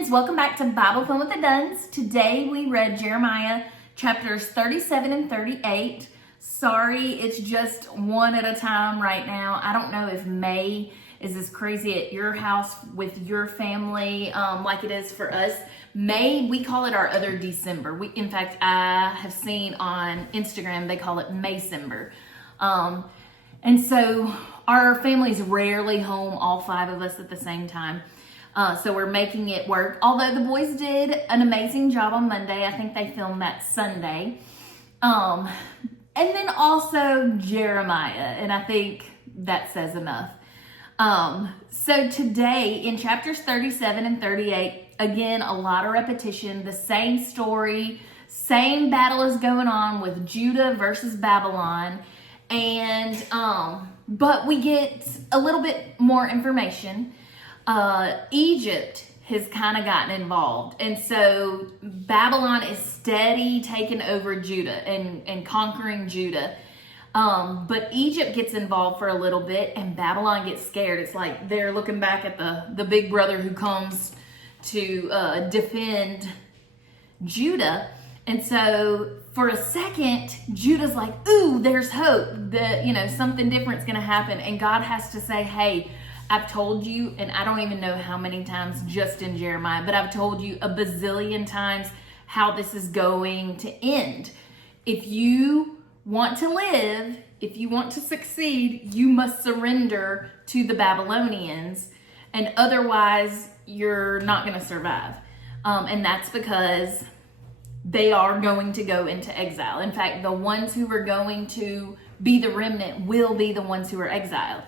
friends, welcome back to Bible Fun with the Duns. Today we read Jeremiah chapters 37 and 38. Sorry, it's just one at a time right now. I don't know if May is as crazy at your house with your family like it is for us. May, we call it our other December. In fact, I have seen on Instagram, they call it Maycember. And so our family's rarely home, all five of us at the same time. So we're making it work. Although the boys did an amazing job on Monday. I think they filmed that Sunday. And then also Jeremiah. And I think that says enough. So today in chapters 37 and 38, again, a lot of repetition. The same story, same battle is going on with Judah versus Babylon. And, but we get a little bit more information. Egypt has kind of gotten involved. And so Babylon is steady taking over Judah and conquering Judah. But Egypt gets involved for a little bit and Babylon gets scared. It's like they're looking back at the big brother who comes to defend Judah. And so for a second, Judah's like, ooh, there's hope that, something different's going to happen. And God has to say, hey, I've told you, and I don't even know how many times just in Jeremiah, but I've told you a bazillion times how this is going to end. If you want to live, if you want to succeed, you must surrender to the Babylonians, and otherwise you're not going to survive. And that's because they are going to go into exile. In fact, the ones who are going to be the remnant will be the ones who are exiled.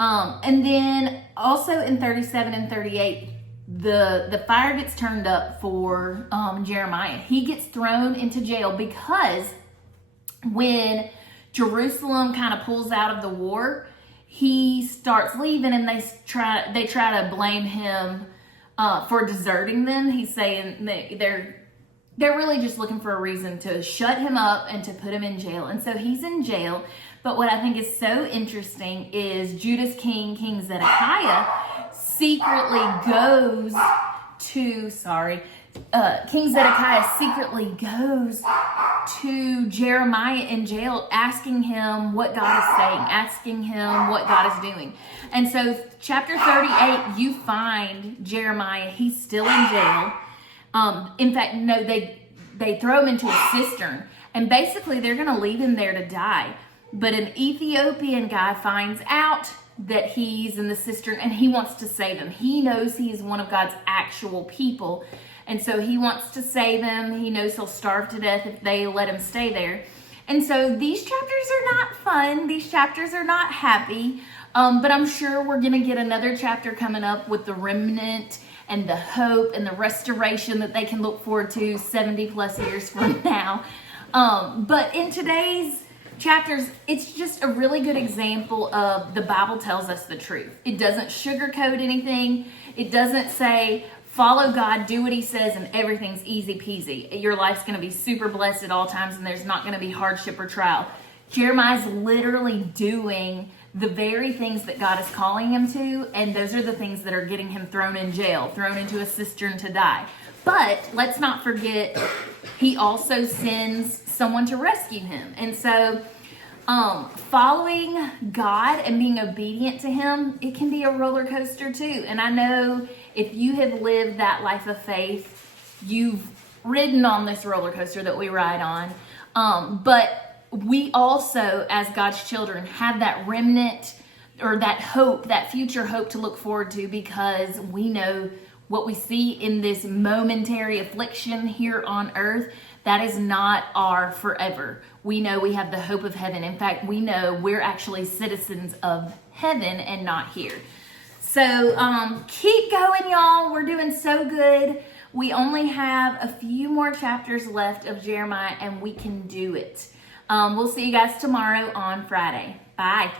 And then also in 37 and 38, the fire gets turned up for Jeremiah. He gets thrown into jail because when Jerusalem kind of pulls out of the war, he starts leaving and they try to blame him for deserting them. He's saying they're really just looking for a reason to shut him up and to put him in jail. And so he's in jail. But what I think is so interesting is Judah's king Zedekiah, secretly goes to Jeremiah in jail, asking him what God is saying, asking him what God is doing. And so chapter 38, you find Jeremiah, he's still in jail. In fact, no, they throw him into a cistern, and basically they're going to leave him there to die. But an Ethiopian guy finds out that he's in the cistern and he wants to save him. He knows he's one of God's actual people. And so he wants to save him. He knows he'll starve to death if they let him stay there. And so these chapters are not fun. These chapters are not happy. But I'm sure we're going to get another chapter coming up with the remnant and the hope and the restoration that they can look forward to 70 plus years from now. But in today's chapters, it's just a really good example of the Bible tells us the truth. It doesn't sugarcoat anything. It doesn't say, follow God, do what he says, and everything's easy peasy. Your life's going to be super blessed at all times, and there's not going to be hardship or trial. Jeremiah's literally doing the very things that God is calling him to, and those are the things that are getting him thrown in jail, thrown into a cistern to die. But let's not forget, he also sends someone to rescue him. And so following God and being obedient to him, it can be a roller coaster too. And I know if you have lived that life of faith, you've ridden on this roller coaster that we ride on. But we also, as God's children, have that remnant or that hope, that future hope to look forward to, because we know what we see in this momentary affliction here on earth, that is not our forever. We know we have the hope of heaven. In fact, we know we're actually citizens of heaven and not here. So keep going, y'all. We're doing so good. We only have a few more chapters left of Jeremiah, and we can do it. We'll see you guys tomorrow on Friday. Bye.